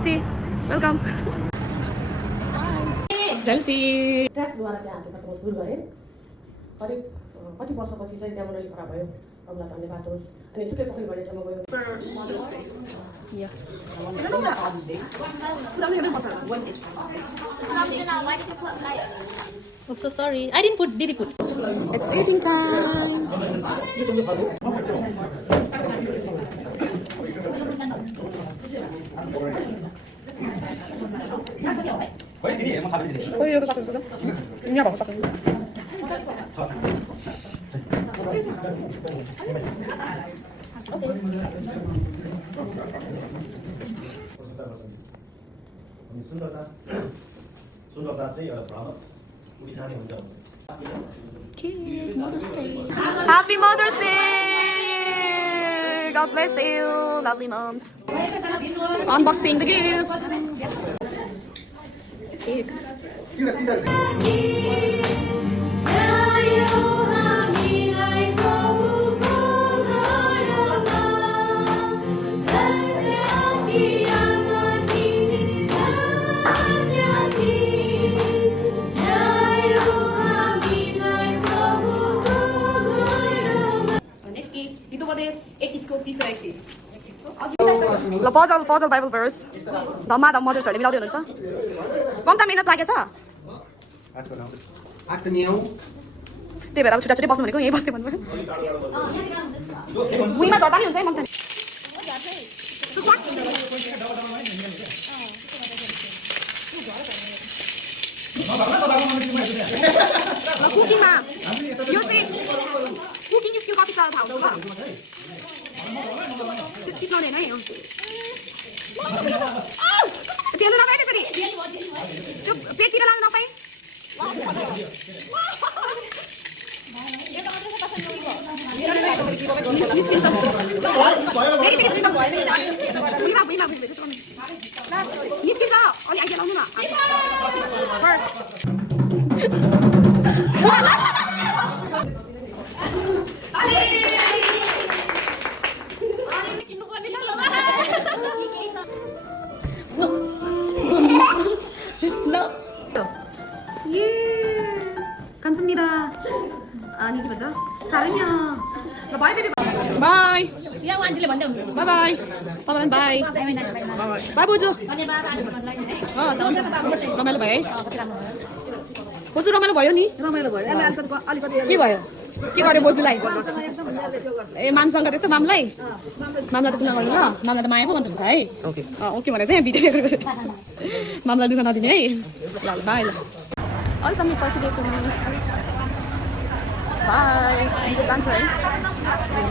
Lucy, welcome. Lucy. ट्र्याक्सद्वारा त्यहाँ हाल्नु सुरु गरेँ करिब कति वर्षपछि चाहिँ त्यहाँ मोडल खराब भयो अरूलाई धन्यवाद होस् अनि सुकै पोखरी भन्ने ठाउँमा गयो Yeah. Oh, so sorry. I didn't put. Did you put? It's eating time. Oh, you got it. Yeah, but सुन्दरता चाहिँ एउटा भ्रमण उडी जाने हुन्छ Mother's Day. Happy Mother's Day! God bless you, lovely moms. Unboxing the gift. Cake. ल puzzle Bible verse धम्मा धम मदर्सहरूले मिलाउँदै हुनुहुन्छ कम्ता मिहिनेत लागेछ त्यही भएर अब छुट्टा छुट्टै बस्नु भनेको यहीँ बस्यो भन्नुभयो भुइँमा झर्दा नि हुन्छ है मम्ता कुकिङमा यो चाहिँ कुकिङ स्किल कति छ थाहा हुँदैन चिप्लाउने होइन है ठेल्नु नपाए त्यसरी त्यो पेटतिर लानु नपाए निस्किन्छ अलि आइडिया लाउनु न No. 예. 감사합니다. 아니 이게 맞아? 사랑해요. 나 바이 베이비. 바이. 이랑 완전히 먼저. 바이 바이. 바이 바이. 바이 보죠. रमाइलो भयो है बोजू रमाइलो भयो नि के भयो के गर्यो बोजूलाई ए मामसँग त्यस्तो मामलाई मामला त सुना गर्नु ल मामला त माया पो गर्नुपर्छ है ओके ओके भनेर चाहिँ भिडियो रेकर्ड मामला दुःख नदिने है ल बाई ल अहिलेसम्म फर्किँदैछु बाई जान्छ है